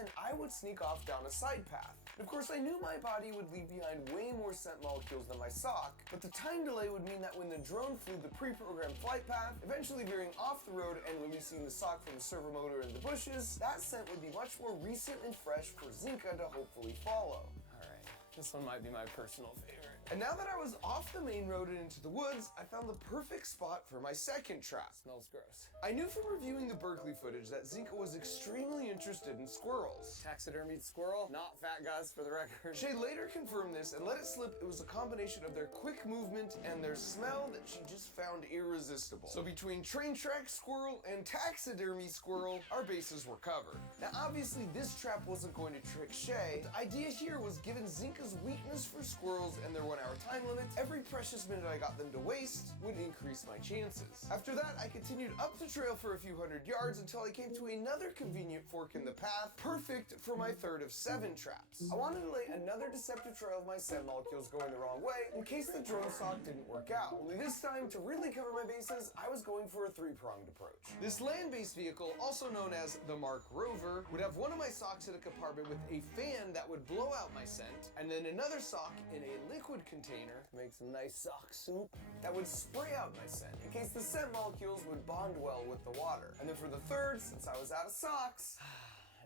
then I would sneak off down a side path. And of course, I knew my body would leave behind way more scent molecules than my sock, but the time delay would mean that when the drone flew the pre-programmed flight path, eventually veering off the road and releasing the sock from the servo motor in the bushes, that scent would be much more recent and fresh for Zinka to hopefully follow. Alright, this one might be my personal favorite. And now that I was off the main road and into the woods, I found the perfect spot for my second trap. Smells gross. I knew from reviewing the Berkeley footage that Zinka was extremely interested in squirrels. Taxidermied squirrel, not Fat Gus for the record. Shay later confirmed this and let it slip it was a combination of their quick movement and their smell that she just found irresistible. So between train track squirrel and taxidermy squirrel, our bases were covered. Now obviously this trap wasn't going to trick Shay. The idea here was given Zinka's weakness for squirrels and their 1 hour time limit, every precious minute I got them to waste would increase my chances. After that, I continued up the trail for a few hundred yards until I came to another convenient fork in the path, perfect for my third of 7 traps. I wanted to lay another deceptive trail of my scent molecules going the wrong way in case the drone sock didn't work out. Only this time, to really cover my bases, I was going for a 3-pronged approach. This land-based vehicle, also known as the Mark Rover, would have one of my socks in a compartment with a fan that would blow out my scent, and then another sock in a liquid container to make some nice sock soup that would spray out my scent in case the scent molecules would bond well with the water. And then for the third, since I was out of socks,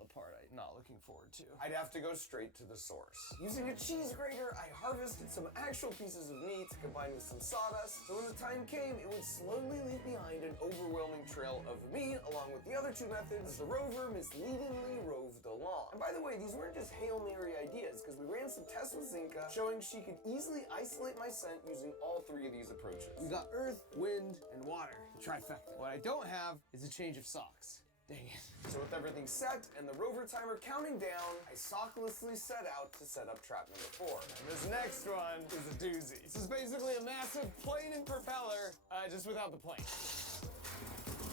the part I'm not looking forward to, I'd have to go straight to the source. Using a cheese grater, I harvested some actual pieces of meat combined with some sawdust, so when the time came, it would slowly leave behind an overwhelming trail of meat along with the other 2 methods as the rover misleadingly roved along. And by the way, these weren't just Hail Mary ideas, because we ran some tests with Zinka showing she could easily isolate my scent using all 3 of these approaches. We got earth, wind, and water. Trifecta. What I don't have is a change of socks. Dang it. So with everything set and the rover timer counting down, I socklessly set out to set up trap number 4. And this next one is a doozy. This is basically a massive plane and propeller, just without the plane.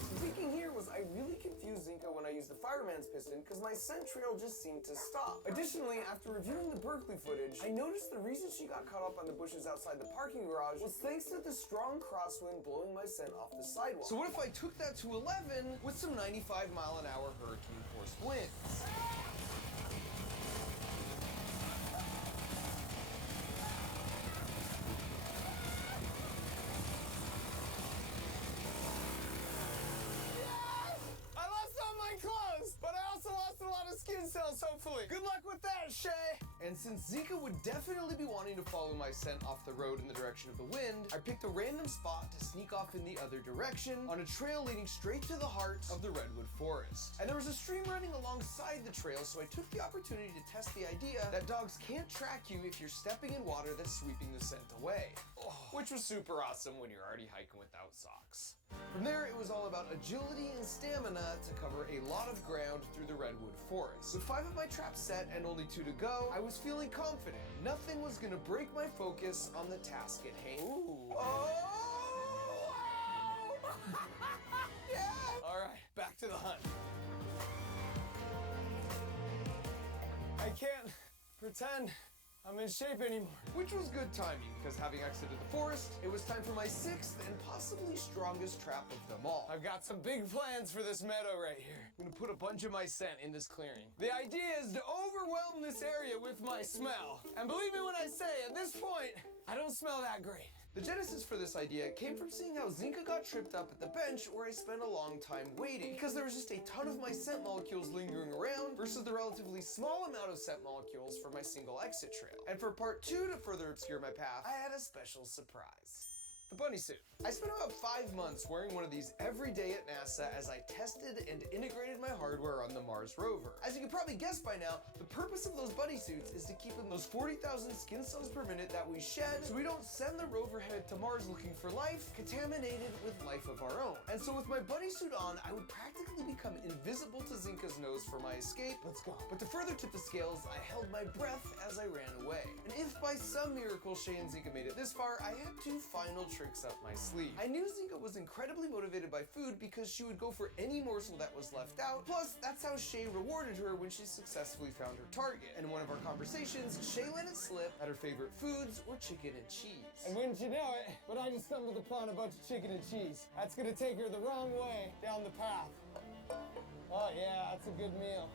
The thinking here was I really confused Zinka when I used the fireman's piston because my scent trail just seemed to stop. Additionally, after reviewing the Berkeley footage, I noticed the reason she got caught up on the bushes outside the parking garage was thanks to the strong crosswind blowing my scent off the sidewalk. So what if I took that to 11 with some 95-mile-an-hour hurricane force winds? But I also lost a lot of skin cells, hopefully. Good luck with that, Shay. And since Zinka would definitely be wanting to follow my scent off the road in the direction of the wind, I picked a random spot to sneak off in the other direction on a trail leading straight to the heart of the redwood forest. And there was a stream running alongside the trail, so I took the opportunity to test the idea that dogs can't track you if you're stepping in water that's sweeping the scent away. Which was super awesome when you're already hiking without socks. From there, it was all about agility and stamina to cover a lot of ground through the redwood forest. With 5 of my traps set and only 2 to go, I was feeling confident. Nothing was gonna break my focus on the task at hand. Ooh. Oh! Yeah! All right, back to the hunt. I can't pretend I'm in shape anymore. Which was good timing, because having exited the forest, it was time for my 6th and possibly strongest trap of them all. I've got some big plans for this meadow right here. I'm gonna put a bunch of my scent in this clearing. The idea is to overwhelm this area with my smell. And believe me when I say, at this point, I don't smell that great. The genesis for this idea came from seeing how Zinka got tripped up at the bench where I spent a long time waiting, because there was just a ton of my scent molecules lingering around versus the relatively small amount of scent molecules for my single exit trail. And for part 2, to further obscure my path, I had a special surprise. The bunny suit. I spent about 5 months wearing one of these every day at NASA as I tested and integrated my hardware on the Mars rover. As you can probably guess by now, the purpose of those bunny suits is to keep in those 40,000 skin cells per minute that we shed so we don't send the rover headed to Mars looking for life, contaminated with life of our own. And so with my bunny suit on, I would practically become invisible to Zinka's nose for my escape. Let's go. But to further tip the scales, I held my breath as I ran away. And if by some miracle Shay and Zinka made it this far, I had 2 final tricks up my sleeve. I knew Zinka was incredibly motivated by food because she would go for any morsel that was left out. Plus, that's how Shay rewarded her when she successfully found her target. And in one of our conversations, Shay let it slip that her favorite foods were chicken and cheese. And wouldn't you know it, but I just stumbled upon a bunch of chicken and cheese. That's gonna take her the wrong way down the path. Oh yeah, that's a good meal.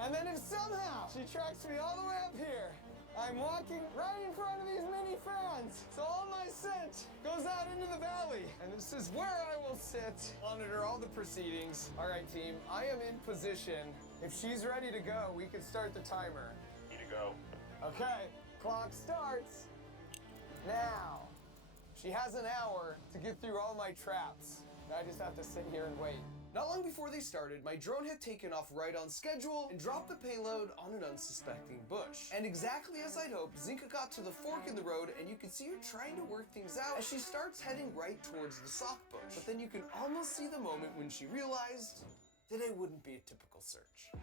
And then if somehow she tracks me all the way up here, I'm walking right in front of these mini fans. So all my scent goes out into the valley. And this is where I will sit, monitor all the proceedings. All right, team, I am in position. If she's ready to go, we can start the timer. Need to go. Okay, clock starts now. She has an hour to get through all my traps. I just have to sit here and wait. Not long before they started, my drone had taken off right on schedule and dropped the payload on an unsuspecting bush. And exactly as I'd hoped, Zinka got to the fork in the road and you can see her trying to work things out as she starts heading right towards the sock bush. But then you can almost see the moment when she realized that it wouldn't be a typical search. All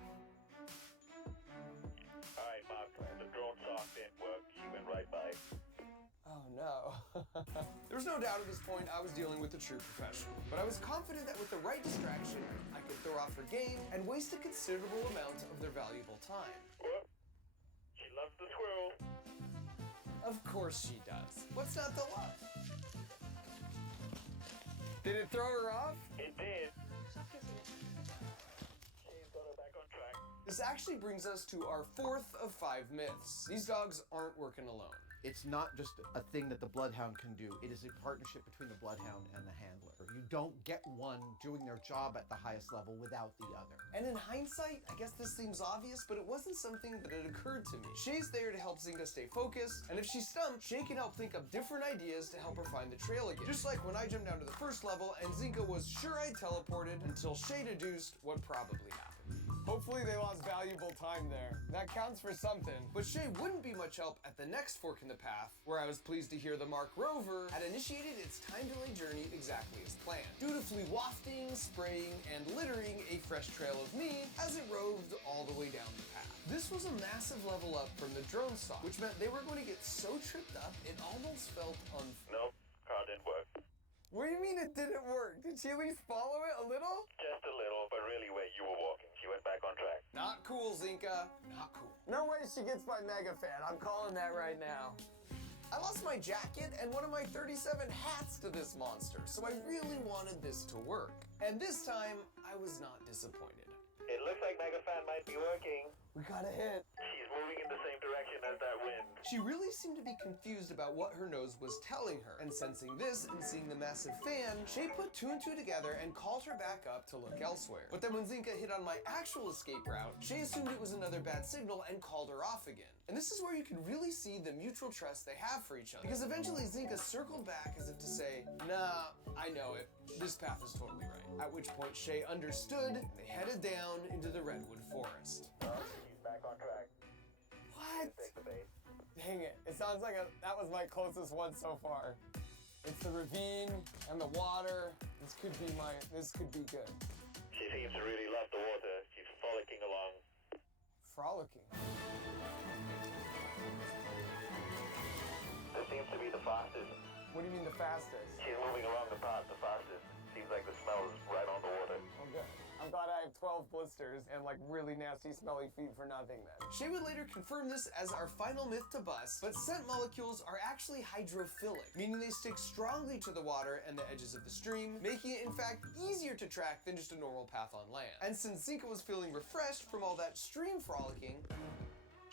right, Mark. The drone sock didn't work. She went right by. Oh no. There was no doubt at this point I was dealing with a true professional, but I was confident that with the right distraction, I could throw off her game and waste a considerable amount of their valuable time. Whoop. She loves the squirrel. Of course she does. What's not to love? Did it throw her off? It did. She's got her back on track. This actually brings us to our fourth of 5 myths. These dogs aren't working alone. It's not just a thing that the bloodhound can do. It is a partnership between the bloodhound and the handler. You don't get one doing their job at the highest level without the other. And in hindsight, I guess this seems obvious, but it wasn't something that had occurred to me. Shay's there to help Zinka stay focused, and if she's stumped, Shay can help think up different ideas to help her find the trail again. Just like when I jumped down to the first level, and Zinka was sure I teleported until Shay deduced what probably happened. Hopefully they lost valuable time there. That counts for something. But Shay wouldn't be much help at the next fork in the path, where I was pleased to hear the Mark Rover had initiated its time delay journey exactly as planned, dutifully wafting, spraying, and littering a fresh trail of me as it roved all the way down the path. This was a massive level up from the drone sock, which meant they were going to get so tripped up it almost felt unfair. Nope. Car didn't work. What do you mean it didn't work? Did she at least follow it a little? Just a little, but really where you were walking. She went back on track. Not cool, Zinka. Not cool. No way she gets my mega fan. I'm calling that right now. I lost my jacket and one of my 37 hats to this monster, so I really wanted this to work. And this time, I was not disappointed. It looks like Megafan might be working. We got a hit. She's moving in the same direction as that wind. She really seemed to be confused about what her nose was telling her, and sensing this and seeing the massive fan, Shay put 2 and 2 together and called her back up to look elsewhere. But then when Zinka hit on my actual escape route, Shay assumed it was another bad signal and called her off again. And this is where you can really see the mutual trust they have for each other. Because eventually Zinka circled back as if to say, nah, I know it. This path is totally right. At which point Shay understood and they headed down into the redwood forest. She's back on track. What? Take the bait. Dang it. It sounds like that was my closest one so far. It's the ravine and the water. This could be good. She seems to really love the water. She's frolicking along. Frolicking. This seems to be the fastest. What do you mean the fastest? She's moving along the path the fastest. Seems like the smell is right on the water. Oh, good. I'm glad I have 12 blisters and like really nasty smelly feet for nothing then. Shay would later confirm this as our final myth to bust, but scent molecules are actually hydrophilic, meaning they stick strongly to the water and the edges of the stream, making it in fact easier to track than just a normal path on land. And since Zinka was feeling refreshed from all that stream frolicking,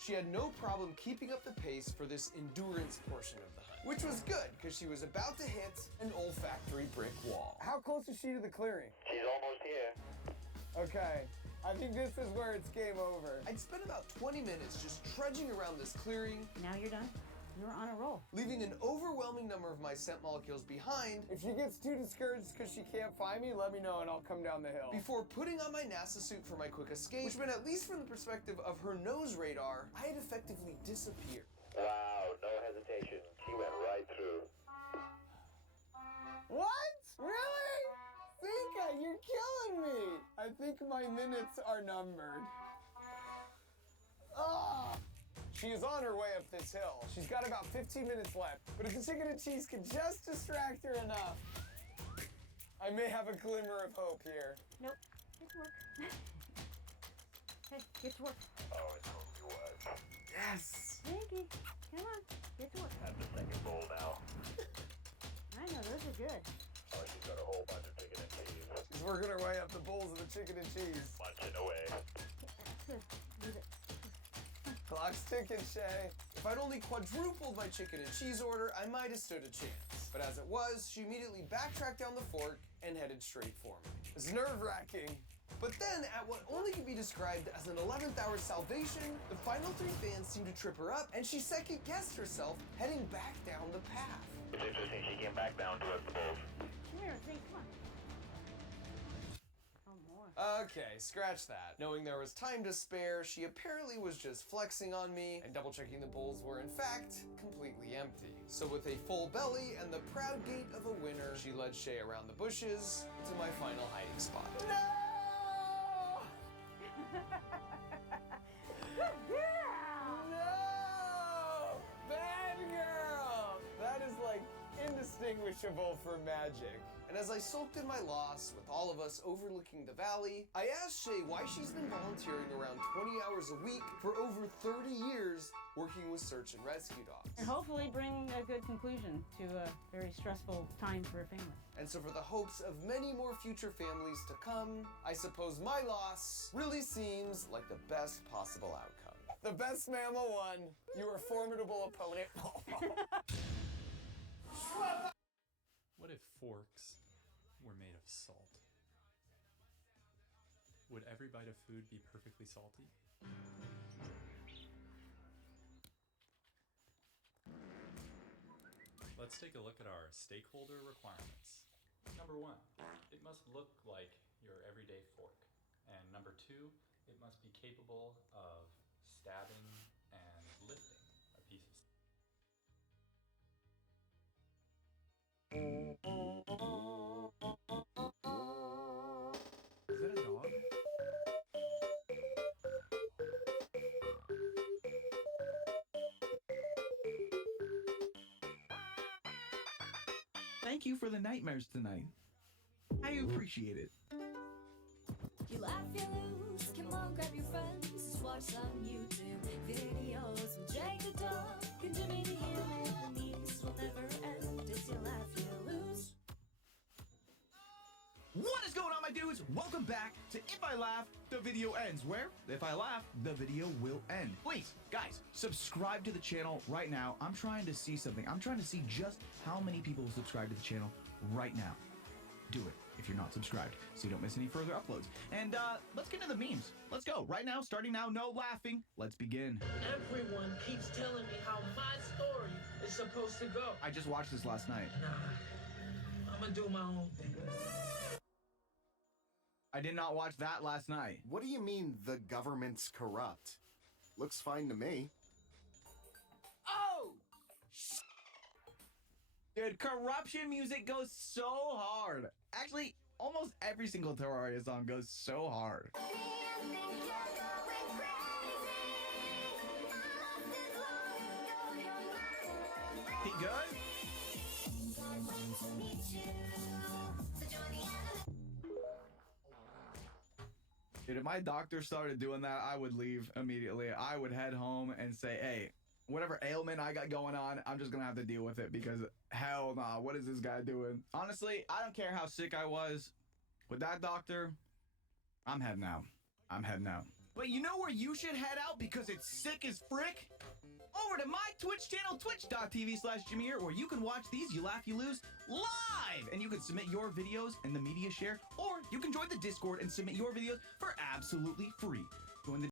she had no problem keeping up the pace for this endurance portion of the hunt, which was good because she was about to hit an olfactory brick wall. How close is she to the clearing? She's almost here. Okay, I think this is where it's game over. I'd spent about 20 minutes just trudging around this clearing, Now you're done. You're on a roll. leaving an overwhelming number of my scent molecules behind If she gets too discouraged because she can't find me, let me know and I'll come down the hill. before putting on my NASA suit for my quick escape, which meant at least from the perspective of her nose radar, I had effectively disappeared. Wow, no hesitation. She went right through. What? Really? Zinka, you're killing me. I think my minutes are numbered. Ah! She is on her way up this hill. She's got about 15 minutes left, but if the chicken and cheese can just distract her enough, I may have a glimmer of hope here. Nope. Get to work. Hey, get to work. Oh, it totally was. Yes! Yankee, come on. Get to work. Have the second bowl now. I know, those are good. Oh, she's got a whole bunch of chicken and cheese. She's working her way up the bowls of the chicken and cheese. Munching away. That's good. Leave it. Clock's ticking, Shay. If I'd only quadrupled my chicken and cheese order, I might have stood a chance. But as it was, she immediately backtracked down the fork and headed straight for me. It was nerve-wracking. But then, at what only can be described as an 11th hour salvation, the final 3 fans seemed to trip her up, and she second-guessed herself, heading back down the path. It's interesting she came back down towards the bowls. Come here, think. Come on. Oh, more. Okay, scratch that. Knowing there was time to spare, she apparently was just flexing on me and double-checking the bowls were, in fact, completely empty. So with a full belly and the proud gait of a winner, she led Shay around the bushes to my final hiding spot. No! No! Bad girl! That is like indistinguishable from magic. And as I sulked in my loss, with all of us overlooking the valley, I asked Shay why she's been volunteering around 20 hours a week for over 30 years working with search and rescue dogs. And hopefully bring a good conclusion to a very stressful time for a family. And so for the hopes of many more future families to come, I suppose my loss really seems like the best possible outcome. The best mammal won. You were a formidable opponent. What if forks were made of salt? Would every bite of food be perfectly salty? Let's take a look at our stakeholder requirements. Number 1, it must look like your everyday fork. And number 2, it must be capable of stabbing and lifting a piece of Is that a dog? Thank you for the nightmares tonight. I appreciate it. You laugh, you lose, come on, grab your friends, let's watch some YouTube videos with Jake the dog and Jimmy the human. The memes will never end as you laugh, you lose. What is going on, my dudes? Welcome back to If I Laugh, the video ends. Where, if I laugh, the video will end. Please, guys, subscribe to the channel right now. I'm trying to see something. I'm trying to see just how many people will subscribe to the channel right now. Do it if you're not subscribed so you don't miss any further uploads. And let's get into the memes. Let's go. Right now, starting now, no laughing. Let's begin. Everyone keeps telling me how my story is supposed to go. I just watched this last night. Nah, I'm gonna do my own thing. I did not watch that last night. What do you mean the government's corrupt? Looks fine to me. Oh! Dude, corruption music goes so hard. Actually, almost every single Terraria song goes so hard. He good? Dude, if my doctor started doing that, I would leave immediately. I would head home and say, hey, whatever ailment I got going on, I'm just gonna have to deal with it because hell nah, what is this guy doing? Honestly, I don't care how sick I was. With that doctor, I'm heading out. I'm heading out. But you know where you should head out because it's sick as frick? Over to my Twitch channel, twitch.tv/Jameer, where you can watch these You Laugh, You Lose live! And you can submit your videos in the media share, or you can join the Discord and submit your videos for absolutely free. Join the